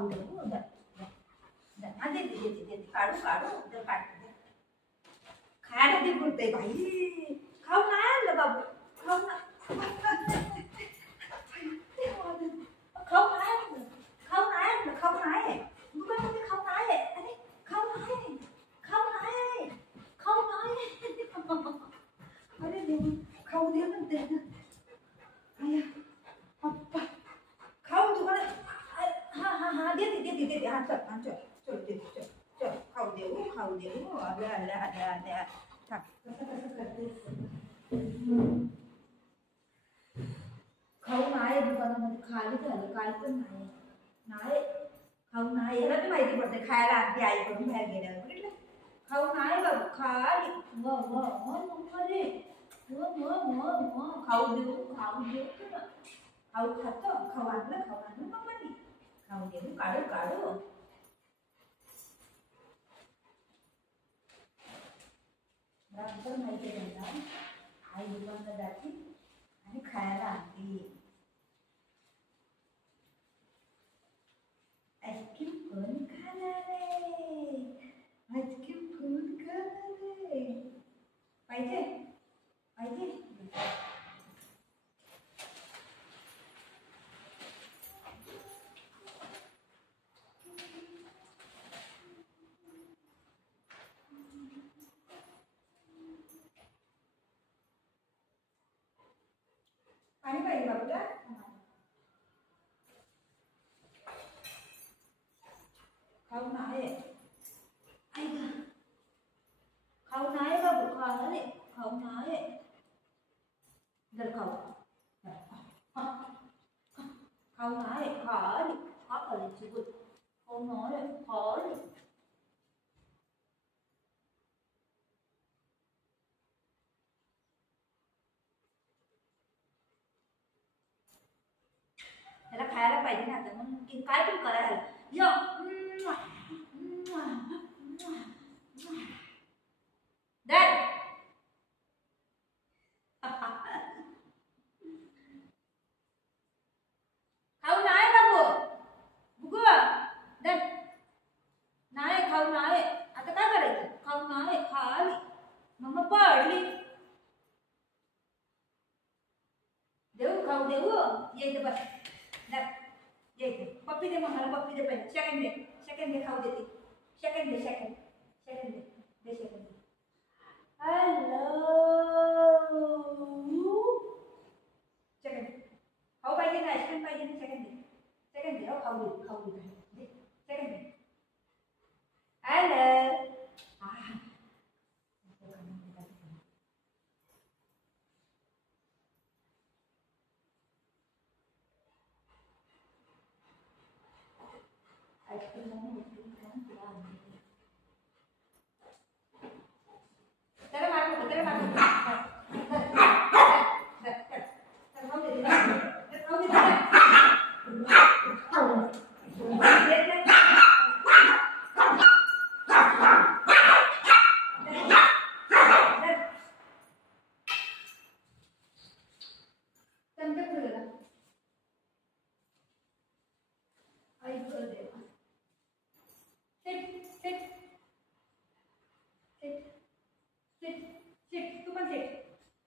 खाऊ देऊ देते काढू काढू काढते खायला दे बोलते बाई खाऊ नाही आणलं बाबू खाऊ ना खाऊ नाही दुकानामध्ये खाऊ नाही अरे खाऊ नाही अरे देऊ खाऊ दे म्हणते पप्पा खाऊ दुकानात हा देते हा चल देते चल खाऊ देऊ आल्या थांब कसं करते खाऊ नाही दुकानामध्ये खाली झालं काय पण नाही खाऊ नाही याला बी माहिती पडते खायला आणते आईकडून बाहेर गेल्यावर बघितलं खाऊ नाही बाबू खाली अरे खाऊ देऊ खाऊ खातो खाऊ आणलं पप्पानी खाऊ देऊ काढू बरोबर माहिती आहे त्यांना आई दुकानात जाते आणि खायला आणते आईस्क्रीम कोण खाणार पाहिजे पाणी पाहिजे बाबूला खाऊ नाही बाबू खाऊ नाही जर खाऊ नाही खाली चिकून खाऊ नाही त्याला खायला पाहिजे ना आता मग काय पण करायला डॅड खाऊ नाही बाबू बुगू डॅड नाही खाऊ नाही आता काय करायचं खाऊ नाही खाली मम्मा पडली देऊ खाऊ देऊ येते बस येते पप्पी दे मम्माला पप्पी दे पहिले सेकंड दे खाऊ देते सेकंड दे हॅलो सेकंड खाऊ पाहिजे ना आईस्क्रीम पाहिजे ना सेकंड दे खाऊ दे सेकंड दे हॅलो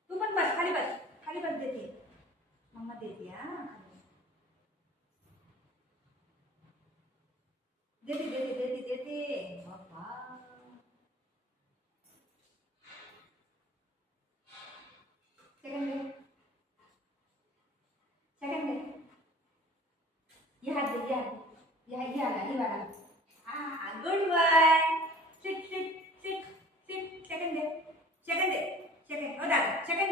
तू पण बस खाली बस देते मम्मा देते देते बाबा सेकंड दे ये वाला गुड बॉय सिट सेकंड दे हो दादा सेकंड